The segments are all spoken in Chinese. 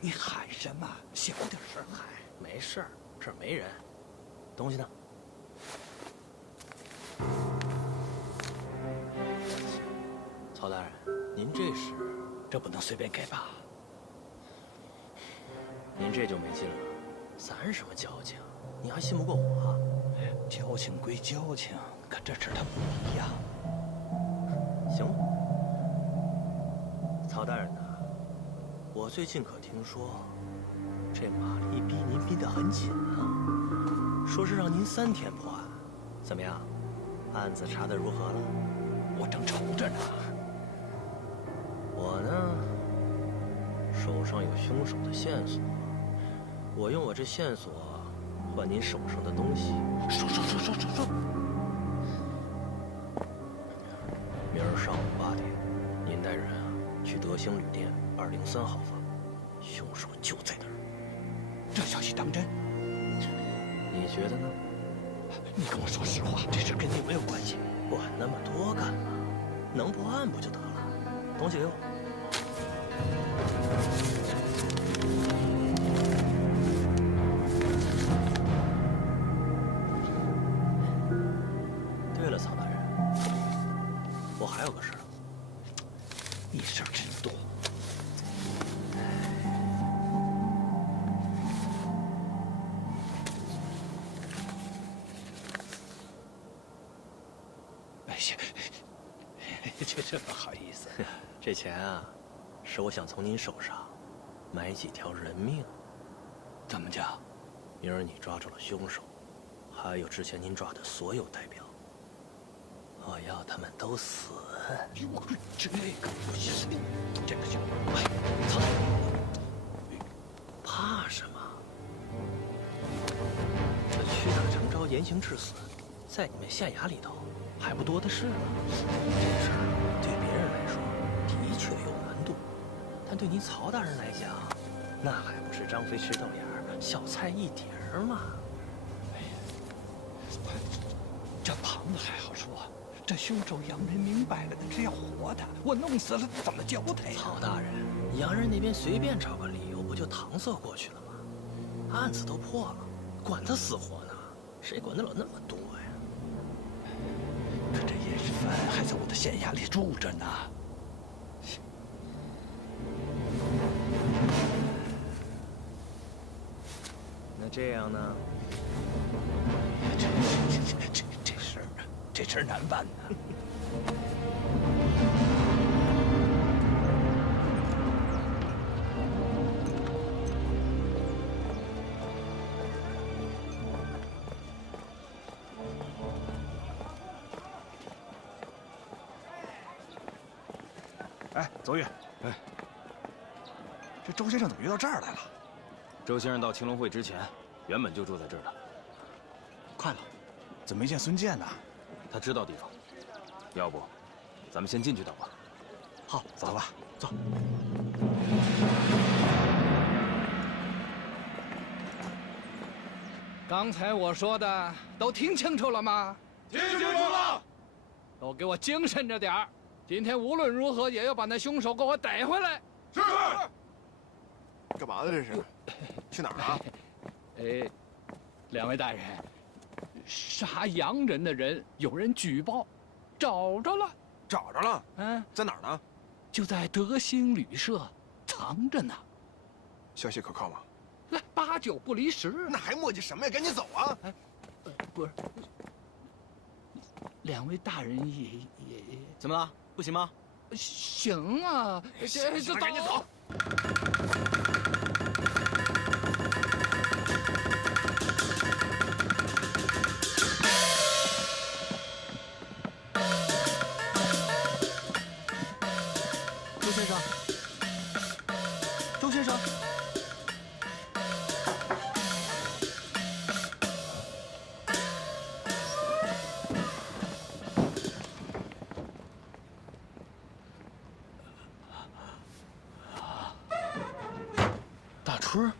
你喊什么？小点声喊。没事儿，这儿没人。东西呢？曹大人，您这是？这不能随便给吧？您这就没劲了。咱什么交情？您还信不过我？交情归交情，可这事它不一样。行吧。曹大人呐，我最近可听说，这玛丽逼您逼得很紧啊，说是让您3天破案。怎么样？案子查得如何了？我正愁着呢。我呢，手上有凶手的线索，我用我这线索换您手上的东西。说。明儿上午8点，您带人啊去德兴旅店203号房，凶手就在那儿。这消息当真？你觉得呢？你跟我说实话，这事跟你没有关系。管那么多干嘛？能破案不就得了？东西给我。对了，曹大人，我还有个事儿。你事儿真多。哎呀，这不好意思。这钱啊，是我想从您手上买几条人命。怎么讲？明儿你抓住了凶手，还有之前您抓的所有代表，我要他们都死。这个不行，这个行。哎，曹大人，怕什么？这屈打成招，严刑致死，在你们县衙里头还不多的是呢。这事儿对别人来说的确有难度，但对您曹大人来讲，那还不是张飞吃豆芽儿，小菜一碟儿吗？哎呀，这旁子还好说，这凶手洋人明摆了的是要活他，我弄死了怎么交代呀？曹大人，洋人那边随便找个理由不就搪塞过去了吗？案子都破了，管他死活呢，谁管得了那么多呀？可这叶世芬还在我的县衙里住着呢。那这样呢？这事儿难办呢。哎，邹玉，哎，这周先生怎么约到这儿来了？周先生到青龙会之前，原本就住在这儿的。快了，怎么没见孙健呢？他知道地方，要不，咱们先进去等吧。好，走吧，走。刚才我说的都听清楚了吗？听清楚了。都给我精神着点儿！今天无论如何也要把那凶手给我逮回来。是。干嘛呢？这是？去哪儿啊？哎，两位大人，杀洋人的人有人举报，找着了。找着了。嗯，在哪儿呢？就在德兴旅社，藏着呢。消息可靠吗？那8、9不离10。那还磨叽什么呀？赶紧走啊！不是，两位大人也怎么了？不行吗？行啊，行，赶紧走。周先生，周先生。大春。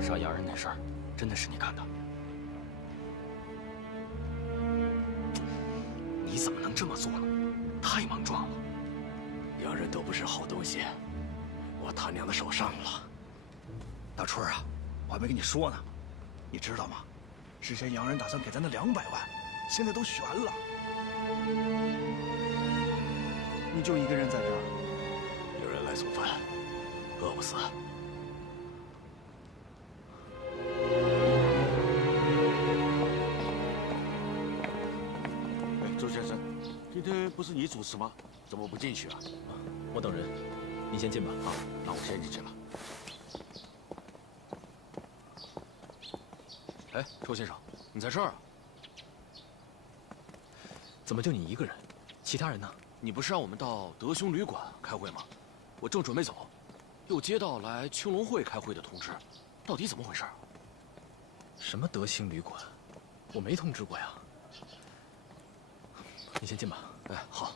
杀洋人那事真的是你干的？你怎么能这么做呢？太莽撞了！洋人都不是好东西，我他娘的手上了。大春啊，我还没跟你说呢，你知道吗？之前洋人打算给咱那200万，现在都悬了。你就一个人在这儿，有人来送饭，饿不死。周先生，今天不是你主持吗？怎么不进去啊？我等人，你先进吧。啊，那我先进去了。哎，周先生，你在这儿啊？怎么就你一个人？其他人呢？你不是让我们到德兄旅馆开会吗？我正准备走，又接到来青龙会开会的通知，到底怎么回事？什么德兴旅馆？我没通知过呀。你先进吧。哎，好。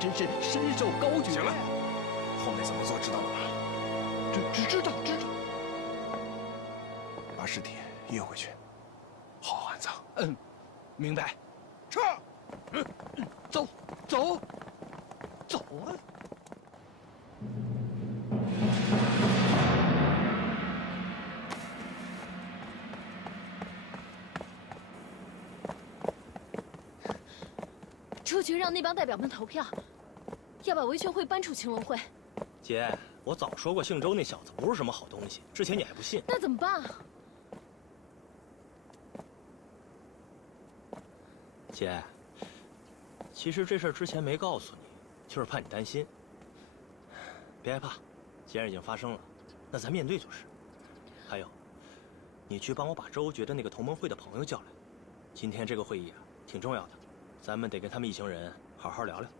真是身受高举。行了，后面怎么做知道了吧？知道。把尸体运回去，好好安葬。嗯，明白。撤。走啊！出去让那帮代表们投票，要把维权会搬出青龙会。姐，我早说过姓周那小子不是什么好东西，之前你还不信。那怎么办啊？姐，其实这事儿之前没告诉你，就是怕你担心。别害怕，既然已经发生了，那咱面对就是。还有，你去帮我把周觉的那个同盟会的朋友叫来。今天这个会议啊，挺重要的，咱们得跟他们一行人好好聊聊。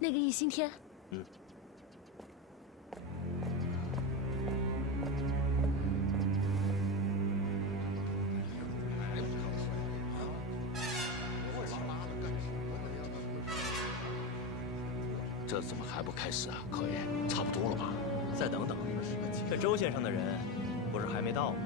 那个易新天，嗯。这怎么还不开始啊？可爷，差不多了吧？再等等，这周先生的人不是还没到吗？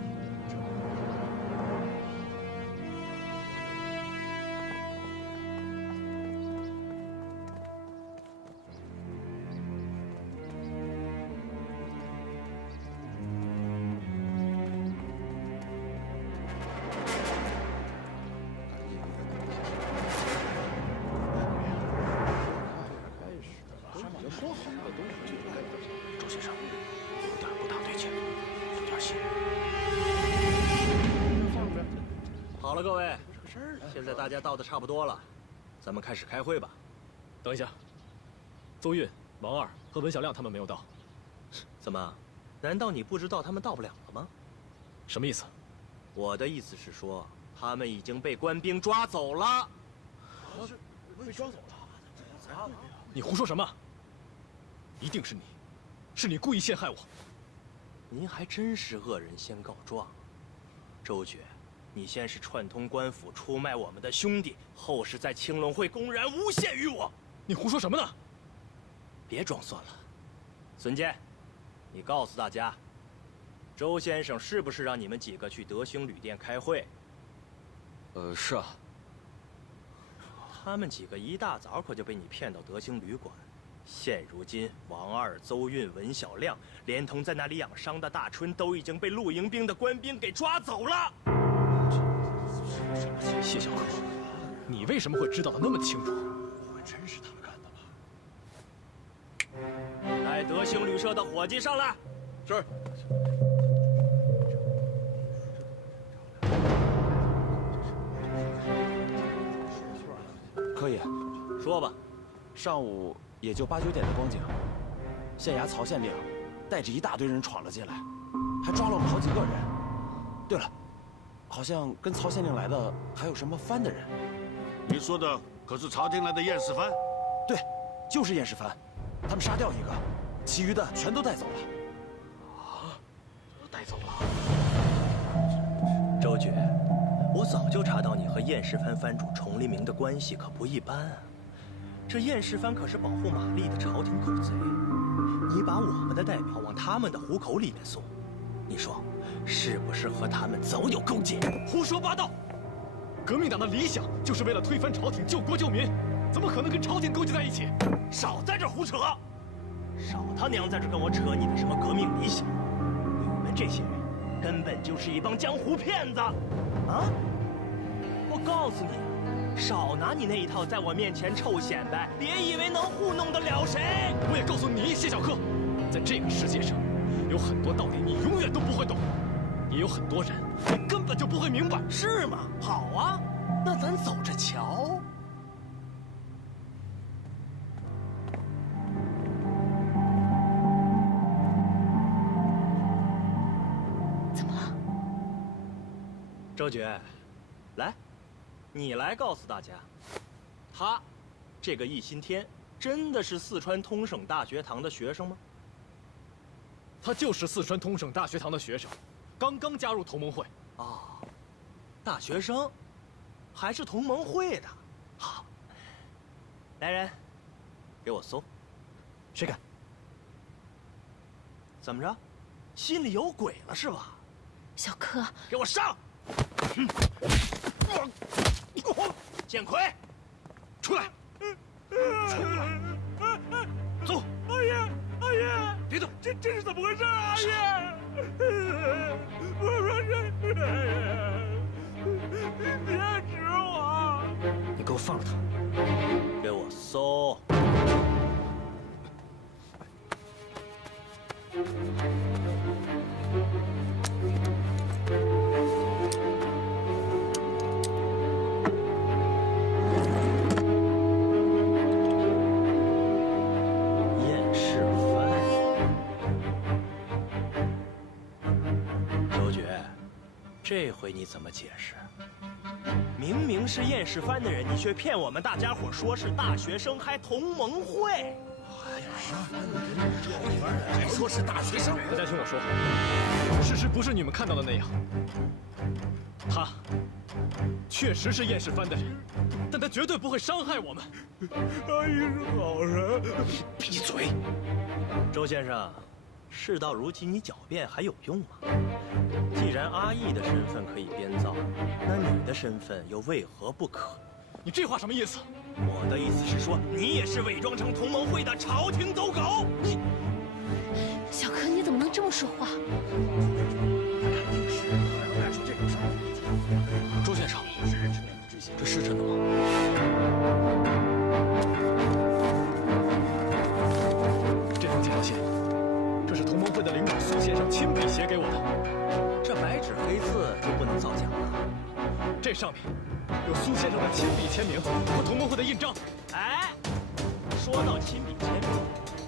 周先生，有点不大对劲，有点险。好了，各位，现在大家到的差不多了，咱们开始开会吧。等一下，邹韵、王二和文小亮他们没有到。怎么？难道你不知道他们到不了了吗？什么意思？我的意思是说，他们已经被官兵抓走了。被抓走了？你胡说什么？一定是你，是你故意陷害我。您还真是恶人先告状。周觉，你先是串通官府出卖我们的兄弟，后是在青龙会公然诬陷于我。你胡说什么呢？别装蒜了。孙坚，你告诉大家，周先生是不是让你们几个去德兴旅店开会？是啊。他们几个一大早可就被你骗到德兴旅馆。现如今，王二、邹韵、文小亮，连同在那里养伤的大春，都已经被露营兵的官兵给抓走了。谢小柯，你为什么会知道的那么清楚？不会真是他们干的吧？带德兴旅社的伙计上来。是。柯爷，说吧。上午也就8、9点的光景，县衙曹县令带着一大堆人闯了进来，还抓了我们好几个人。对了，好像跟曹县令来的还有什么藩的人。你说的可是朝廷来的验尸藩？对，就是验尸藩。他们杀掉一个，其余的全都带走了。啊，带走了？周觉，我早就查到你和验尸藩藩主崇黎明的关系可不一般啊。这验尸藩可是保护玛丽的朝廷狗贼，你把我们的代表往他们的虎口里面送，你说是不是和他们早有勾结？胡说八道！革命党的理想就是为了推翻朝廷、救国救民，怎么可能跟朝廷勾结在一起？少在这胡扯！少他娘在这跟我扯你的什么革命理想！你们这些人根本就是一帮江湖骗子！啊！我告诉你。少拿你那一套在我面前臭显摆，别以为能糊弄得了谁！我也告诉你，谢小柯，在这个世界上，有很多道理你永远都不会懂，也有很多人你根本就不会明白，是吗？好啊，那咱走着瞧。怎么了？周觉，来。你来告诉大家，他，这个易新天，真的是四川通省大学堂的学生吗？他就是四川通省大学堂的学生，刚刚加入同盟会。哦，大学生，还是同盟会的。好，来人，给我搜。谁敢？怎么着？心里有鬼了是吧？小柯，给我上！建奎，出来！出来！走！阿爷，阿爷，别动！这是怎么回事啊？阿爷，我说这，别指我！你给我放了他！给我搜！这回你怎么解释？明明是验尸藩的人，你却骗我们大家伙说是大学生，还同盟会。还说是大学生？大家听我说话，事实不是你们看到的那样。他确实是验尸藩的人，但他绝对不会伤害我们。阿姨是好人。闭嘴！周先生，事到如今，你狡辩还有用吗？既然阿义的身份可以编造，那你的身份又为何不可？你这话什么意思？我的意思是说，你也是伪装成同盟会的朝廷走狗。你，小柯，你怎么能这么说话？他肯定是干出这种事儿。周先生，这是真的吗？这封借条信，这是同盟会的领导苏先生亲笔写给我的。这白纸黑字就不能造假了？这上面有苏先生的亲笔签名和同盟会的印章。哎，说到亲笔签名，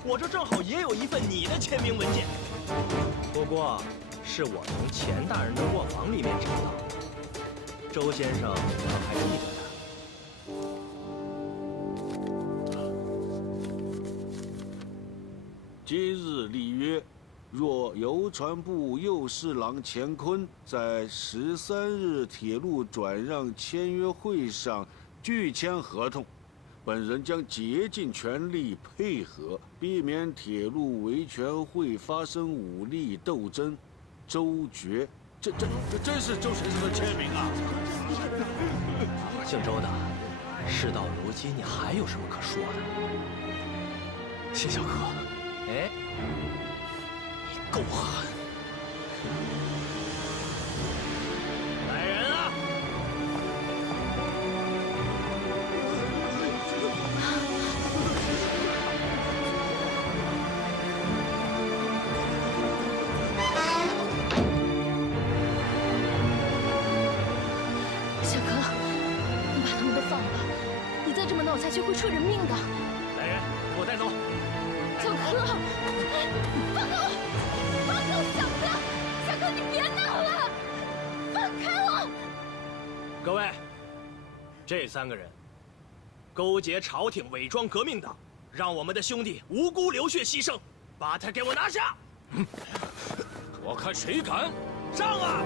我这正好也有一份你的签名文件，不过是我从钱大人的卧房里面找到的。周先生可能还记得他。今日立约，若邮传部右侍郎钱坤在13日铁路转让签约会上拒签合同，本人将竭尽全力配合，避免铁路维权会发生武力斗争。周决，这真是周先生的签名啊！姓周的，事到如今，你还有什么可说的？谢小柯，哎，你够狠！来人啊！小柯，你把他们都放了吧，你再这么闹下去会出人命的。来人，给我带走！小柯，放开我！放开我，小柯！小柯，你别闹了，放开我！各位，这3个人勾结朝廷、伪装革命党，让我们的兄弟无辜流血牺牲，把他给我拿下！我看谁敢！上啊！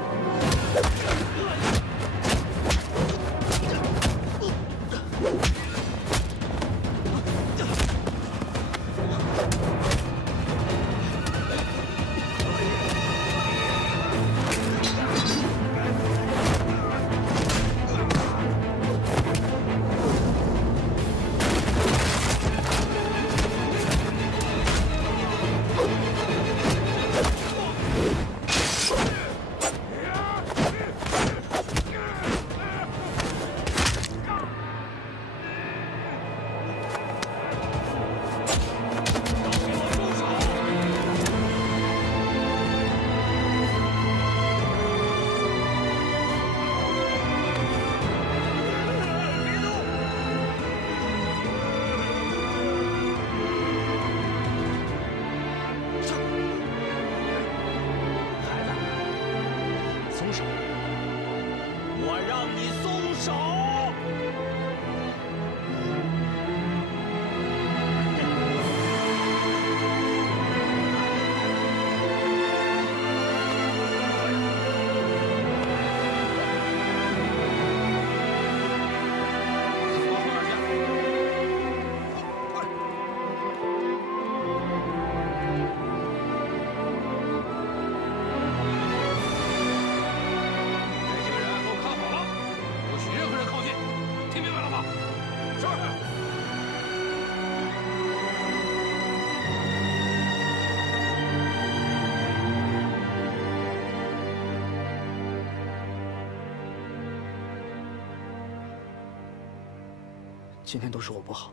今天都是我不好，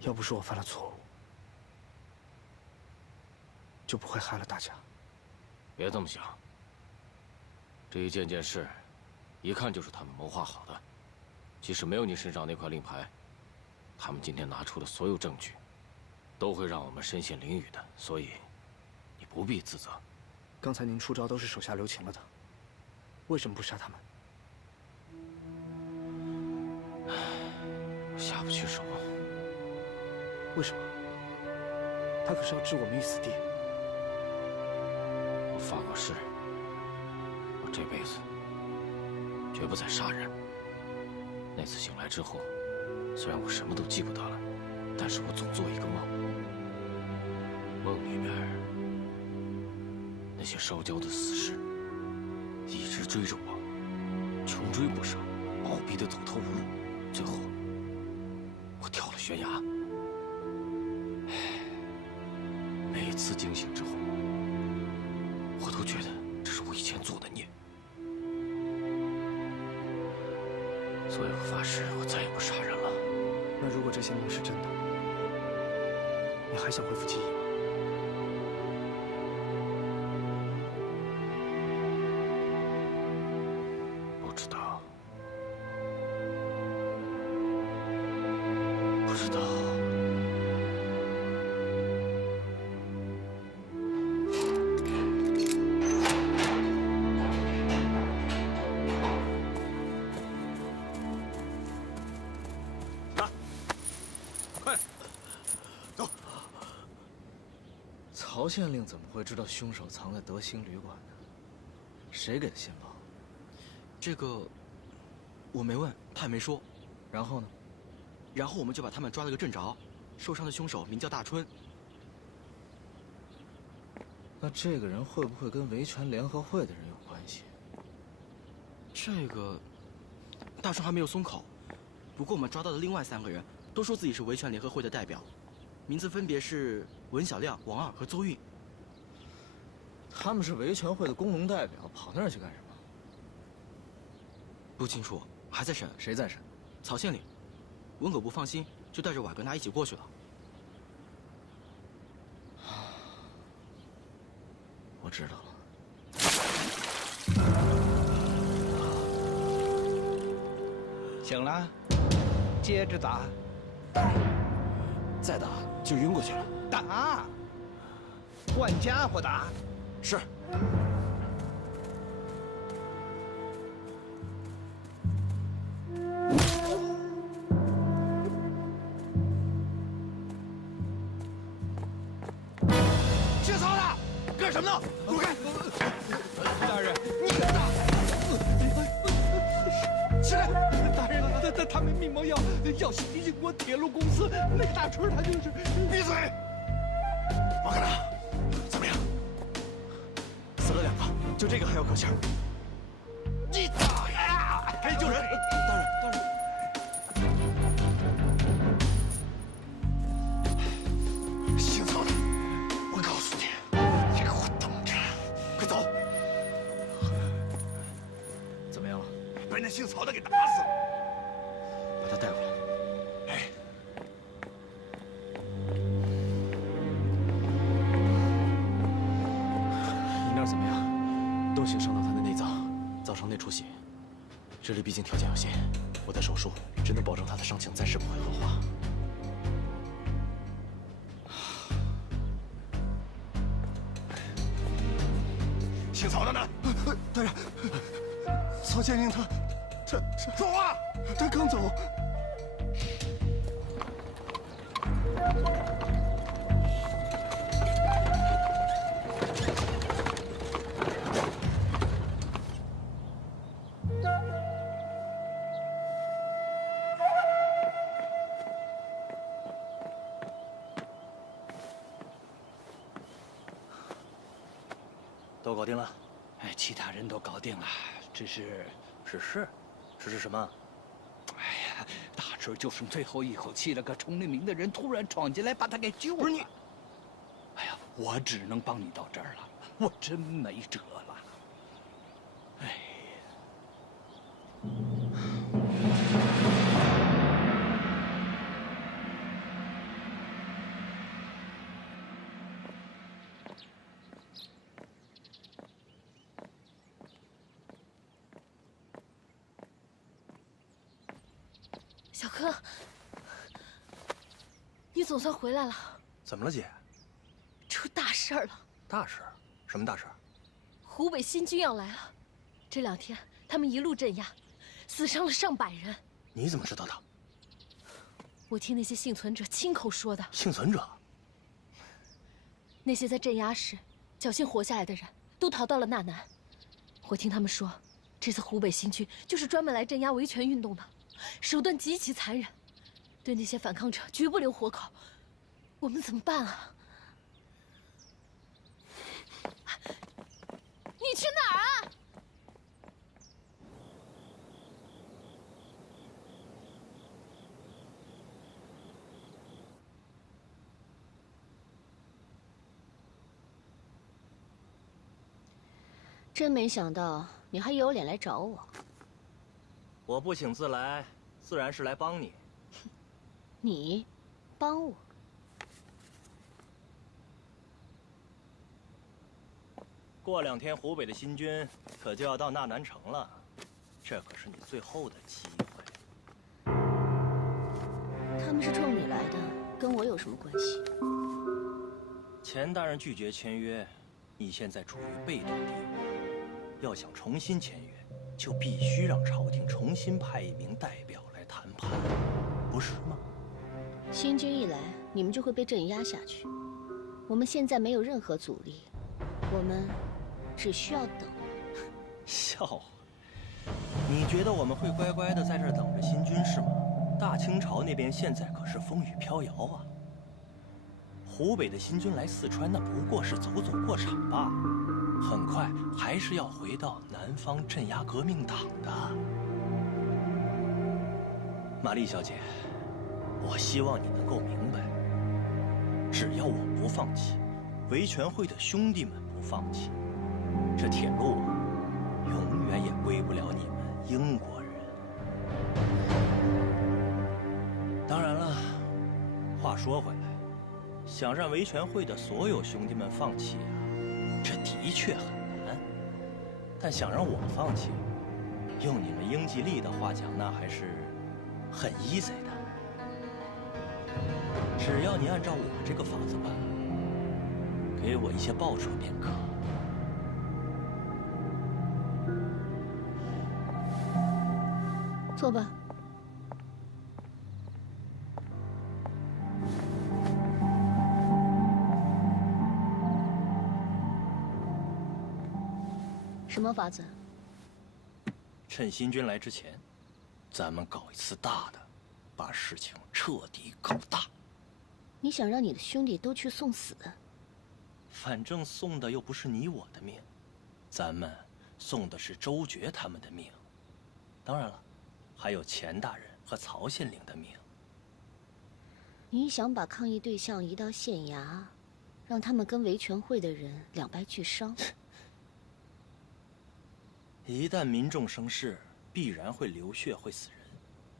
要不是我犯了错误，就不会害了大家。别这么想，这一件事，一看就是他们谋划好的。即使没有你身上那块令牌，他们今天拿出的所有证据，都会让我们身陷囹圄的。所以，你不必自责。刚才您出招都是手下留情了的，为什么不杀他们？下不去手。为什么？他可是要置我们于死地。我发过誓，我这辈子绝不再杀人。那次醒来之后，虽然我什么都记不得了，但是我总做一个梦，梦里面那些烧焦的死尸一直追着我，穷追不舍，把我逼得走投无路。最后，我跳了悬崖。每一次惊醒之后，我都觉得这是我以前做的孽，所以我发誓，我再也不杀人了。那如果这些梦是真的，你还想恢复记忆吗？不知道，不知道。曹县令怎么会知道凶手藏在德兴旅馆呢？谁给的线报？这个我没问，他也没说。然后呢？然后我们就把他们抓了个正着。受伤的凶手名叫大春。那这个人会不会跟维权联合会的人有关系？这个大春还没有松口。不过我们抓到的另外3个人都说自己是维权联合会的代表，名字分别是文小亮、王二和邹运。他们是维权会的工农代表，跑那儿去干什么？不清楚，还在审。谁在审？曹县令。文狗不放心，就带着瓦跟他一起过去了。我知道了。醒了，接着打。再打就晕过去了。打，换家伙打。是。姓曹的，干什么呢？滚开！大人，你敢打？起来！大人，他们密谋要袭击英国铁路公司，那个大春他就是……闭嘴！王科长，怎么样？死了2个，就这个还有可信。你打呀！赶紧救人！大人，大人。姓曹的，我告诉你，你给我等着！快走！怎么样了？被那姓曹的给打死了。把他带过来。哎。你那儿怎么样？东西伤到他的内脏，造成内出血。这里毕竟条件有限，我的手术只能保证他的伤情暂时不会恶化。姓曹的呢？大人，曹县令他说话！他刚走。都搞定了。哎，其他人都搞定了，只是什么？哎呀，大春就剩最后一口气了，可崇利明的人突然闯进来，把他给救了。不是你，哎呀，我只能帮你到这儿了，我真没辙了。哎呀。小柯，你总算回来了。怎么了，姐？出大事儿了！大事？什么大事？湖北新军要来了，这2天他们一路镇压，死伤了上百人。你怎么知道的？我听那些幸存者亲口说的。幸存者？那些在镇压时侥幸活下来的人，都逃到了纳南。我听他们说，这次湖北新军就是专门来镇压维权运动的。手段极其残忍，对那些反抗者绝不留活口。我们怎么办啊？你去哪儿啊？真没想到你还有脸来找我。我不请自来，自然是来帮你。你，帮我？过2天湖北的新军可就要到纳南城了，这可是你最后的机会。他们是冲你来的，跟我有什么关系？钱大人拒绝签约，你现在处于被动地位。要想重新签约，就必须让朝廷重新派一名代表来谈判，不是吗？新军一来，你们就会被镇压下去。我们现在没有任何阻力，我们只需要等。笑话！你觉得我们会乖乖的在这儿等着新军是吗？大清朝那边现在可是风雨飘摇啊。湖北的新军来四川，那不过是走走过场罢了。很快还是要回到南方镇压革命党的。玛丽小姐，我希望你能够明白，只要我不放弃，维权会的兄弟们不放弃，这铁路永远也归不了你们英国人。当然了，话说回来，想让维权会的所有兄弟们放弃啊，这的确很难，但想让我放弃，用你们英吉利的话讲，那还是很 easy 的。只要你按照我这个法子办，给我一些报酬便可。坐吧。什么法子？趁新军来之前，咱们搞一次大的，把事情彻底搞大。你想让你的兄弟都去送死？反正送的又不是你我的命，咱们送的是周觉他们的命。当然了，还有钱大人和曹县令的命。你想把抗议对象移到县衙，让他们跟维权会的人两败俱伤？一旦民众生事，必然会流血，会死人。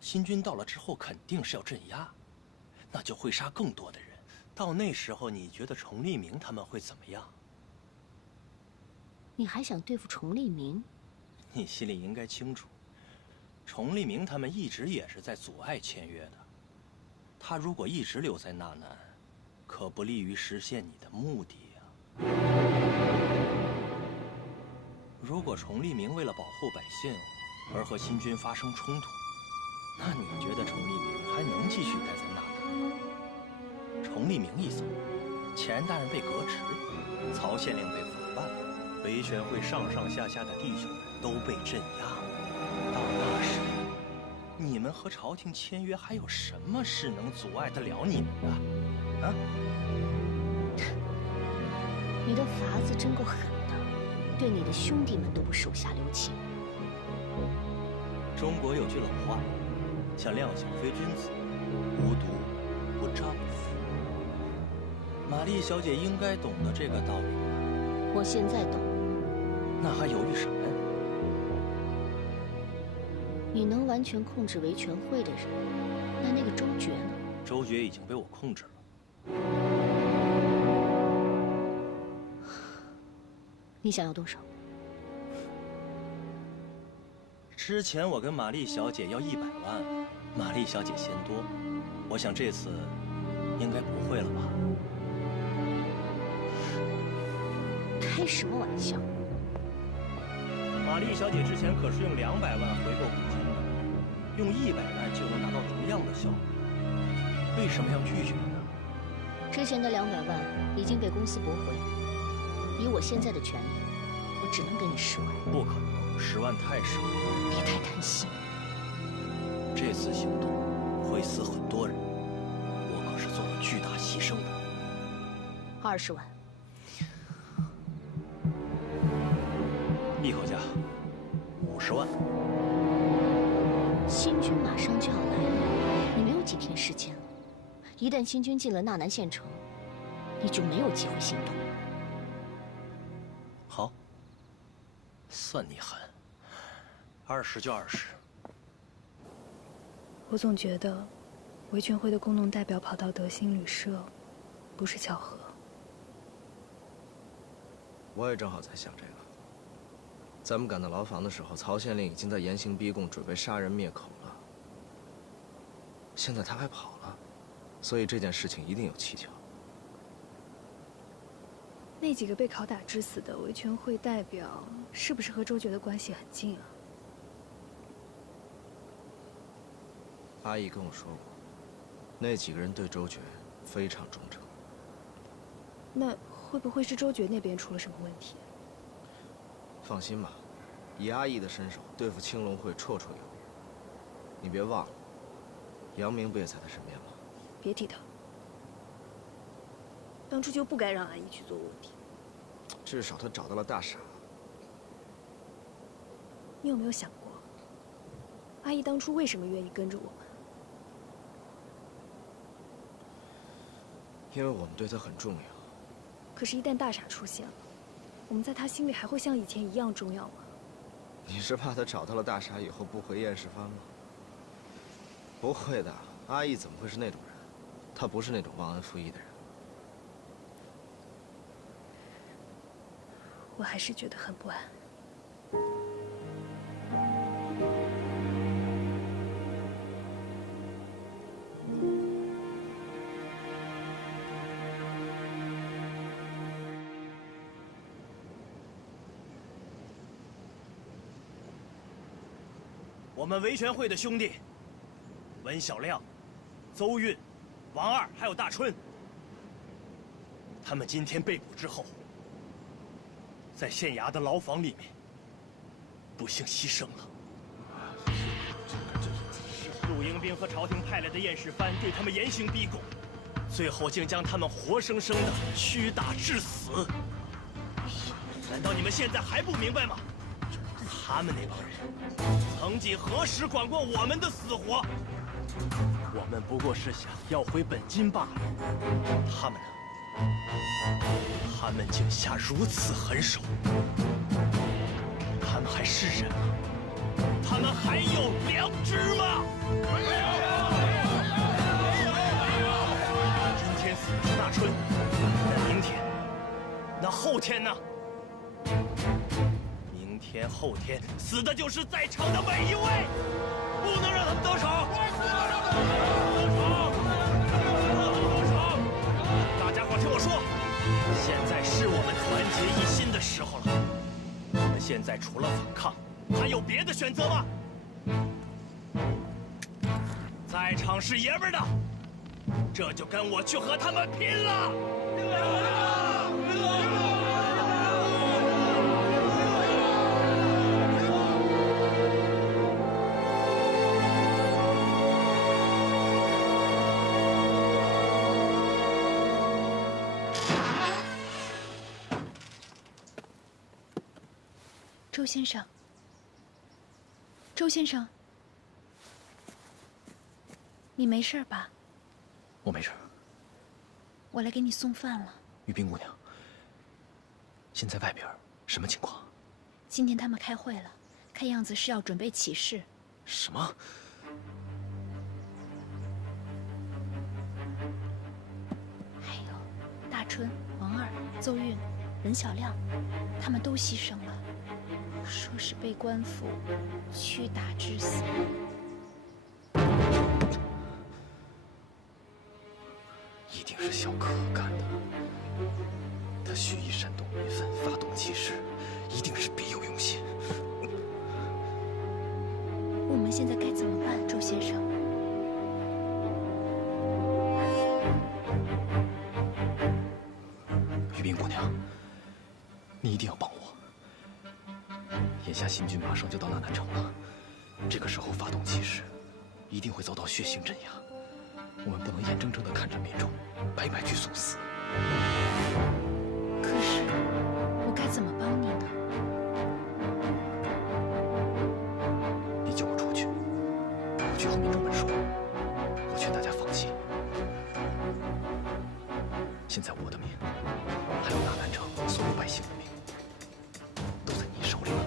新军到了之后，肯定是要镇压，那就会杀更多的人。到那时候，你觉得崇利明他们会怎么样？你还想对付崇利明？你心里应该清楚，崇利明他们一直也是在阻碍签约的。他如果一直留在纳南，可不利于实现你的目的呀。如果崇利明为了保护百姓而和新军发生冲突，那你觉得崇利明还能继续待在纳南吗？崇利明一走，钱大人被革职，曹县令被法办，维权会上上下下的弟兄们都被镇压。到那时，你们和朝廷签约，还有什么事能阻碍得了你们的？啊？你的法子真够狠的，对你的兄弟们都不手下留情。中国有句老话，像亮相非君子，无毒不丈夫。玛丽小姐应该懂得这个道理。我现在懂。那还犹豫什么呀？你能完全控制维权会的人，那个周觉呢？周觉已经被我控制了。你想要多少？之前我跟玛丽小姐要100万，玛丽小姐嫌多，我想这次应该不会了吧？开什么玩笑！玛丽小姐之前可是用200万回过古今的，用100万就能达到同样的效果，为什么要拒绝呢？之前的200万已经被公司驳回，以我现在的权利，我只能给你10万。不可能，10万太少了。别太贪心。这次行动会死很多人，我可是做了巨大牺牲的。20万。50万。新军马上就要来了，你没有几天时间了。一旦新军进了纳南县城，你就没有机会行动。好，算你狠，20就20。我总觉得，维权会的工农代表跑到德兴旅社，不是巧合。我也正好在想这个。咱们赶到牢房的时候，曹县令已经在严刑逼供，准备杀人灭口了。现在他还跑了，所以这件事情一定有蹊跷。那几个被拷打致死的维权会代表，是不是和周觉的关系很近啊？阿义跟我说过，那几个人对周觉非常忠诚。那会不会是周觉那边出了什么问题？放心吧，以阿义的身手，对付青龙会绰绰有余。你别忘了，杨明不也在他身边吗？别提他，当初就不该让阿义去做卧底。至少他找到了大傻。你有没有想过，阿义当初为什么愿意跟着我们？因为我们对他很重要。可是，一旦大傻出现了，我们在他心里还会像以前一样重要吗？你是怕他找到了大傻以后不回燕世藩吗？不会的，阿义怎么会是那种人？他不是那种忘恩负义的人。我还是觉得很不安。我们维权会的兄弟，文小亮、邹运、王二还有大春，他们今天被捕之后，在县衙的牢房里面，不幸牺牲了。陆迎宾和朝廷派来的燕世藩对他们严刑逼供，最后竟将他们活生生的屈打致死。难道你们现在还不明白吗？他们那帮人，曾几何时管过我们的死活？我们不过是想要回本金罢了。他们呢？他们竟下如此狠手。他们还是人吗？他们还有良知吗？没有！今天死的是大春，那明天，那后天呢？明天、后天死的就是在场的每一位，不能让他们得逞！大家伙听我说，现在是我们团结一心的时候了。我们现在除了反抗，还有别的选择吗？在场是爷们儿的，这就跟我去和他们拼了！周先生，周先生，你没事吧？我没事。我来给你送饭了。玉冰姑娘，现在外边什么情况？今天他们开会了，看样子是要准备起事。什么？还有大春、王二、邹运、文小亮，他们都牺牲了。说是被官府屈打致死。一定是小可干的。他蓄意煽动民愤，发动起事，一定是别有用心。我们现在该怎么办，周先生？玉冰姑娘，你一定要帮我。眼下新军马上就到纳南城了，这个时候发动起事，一定会遭到血腥镇压。我们不能眼睁睁地看着民众白白去送死。可是，我该怎么帮你呢？现在我的命，还有大南城所有百姓的命，都在你手里了。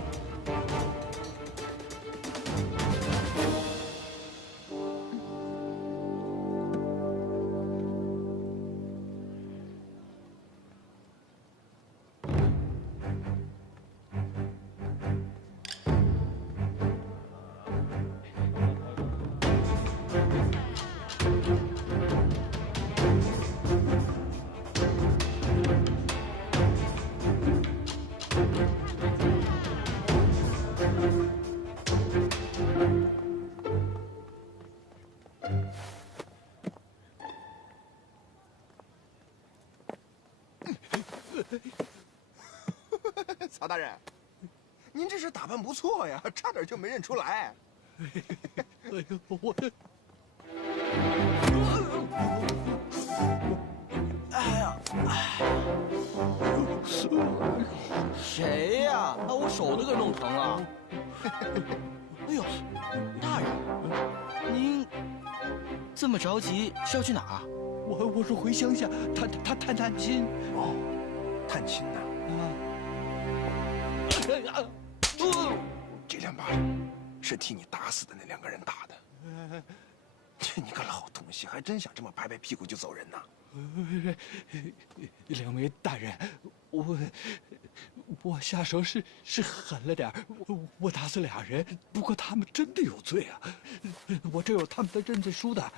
曹大人，您这是打扮不错呀，差点就没认出来。哎呦，我，哎呀，谁呀？啊，我手都给弄疼了。哎呦，大人，您这么着急是要去哪儿啊？我是回乡下，探亲。哦，探亲呐。这两巴掌是替你打死的那2个人打的。你个老东西，还真想这么拍拍屁股就走人呐？2位大人，我下手是狠了点，我打死2人，不过他们真的有罪啊！我这有他们的认罪书的。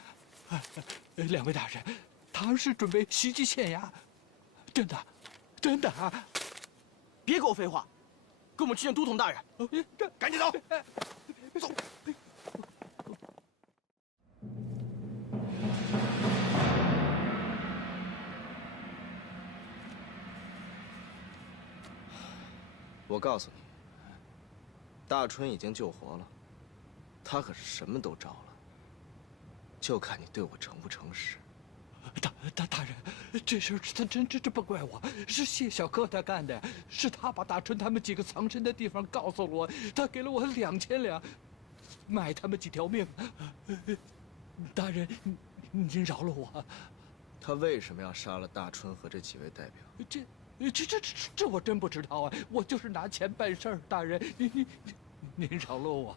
2位大人，他们是准备袭击县衙，真的啊！别给我废话，跟我们去见都统大人。赶紧走，走。我告诉你，大春已经救活了，他可是什么都招了，就看你对我诚不诚实。大人，这事儿他真不怪我，是谢小柯他干的，是他把大春他们几个藏身的地方告诉了我，他给了我2000两，卖他们几条命。大人，您饶了我。他为什么要杀了大春和这几位代表？这我真不知道啊！我就是拿钱办事儿，大人，您饶了我。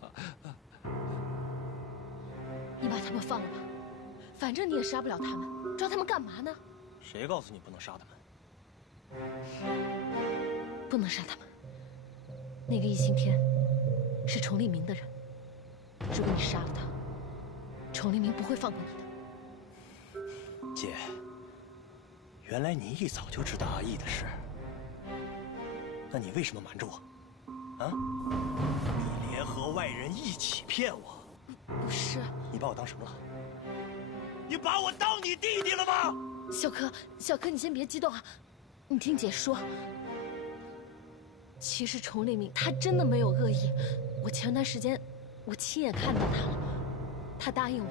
你把他们放了吧，反正你也杀不了他们，抓他们干嘛呢？谁告诉你不能杀他们？不能杀他们。那个易兴天是崇利明的人，如果你杀了他，崇利明不会放过你的。姐，原来你一早就知道阿义的事，那你为什么瞒着我？啊？你联合外人一起骗我？不是。你把我当什么了？你把我当你弟弟了吗？小柯，你先别激动啊，你听姐说。其实崇利明他真的没有恶意，我前段时间我亲眼看到他了，他答应我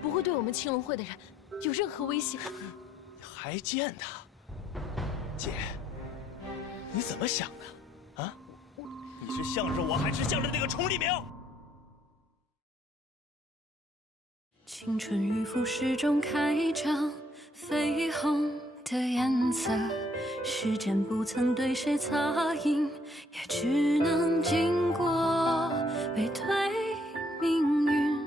不会对我们青龙会的人有任何威胁。还见他？姐，你怎么想的？啊？你是向着我，还是向着那个崇利明？青春与腐蚀中开着绯红的颜色，时间不曾对谁擦印，也只能经过背对命运，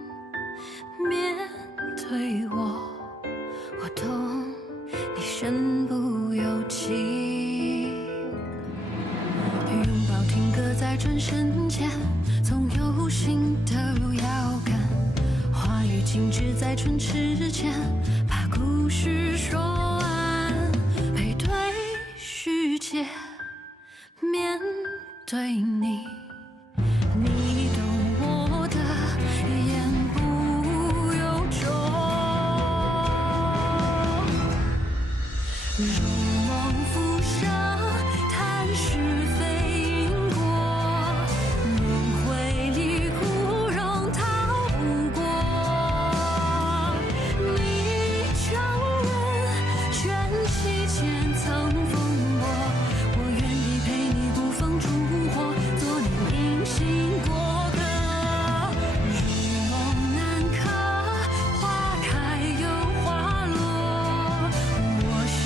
面对我懂你身不由己。拥抱停格在转身间，总有新的路要赶，话语静止在唇齿间，把故事说完，背对世界，面对你，你懂我的言不由衷，如梦浮生，谈是非因果，轮回里苦容逃不过。你承认全息间曾风波，我愿意陪你不放烛火，做你隐形过客。如梦难可，花开又花落，我笑。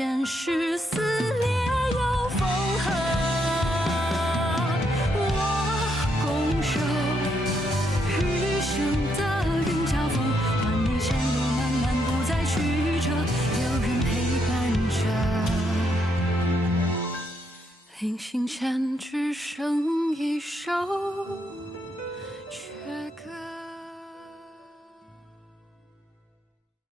前世撕裂又缝合。我拱手余生的云交锋，换你前路漫漫不再曲折，有人陪伴着。临行前只剩一首。却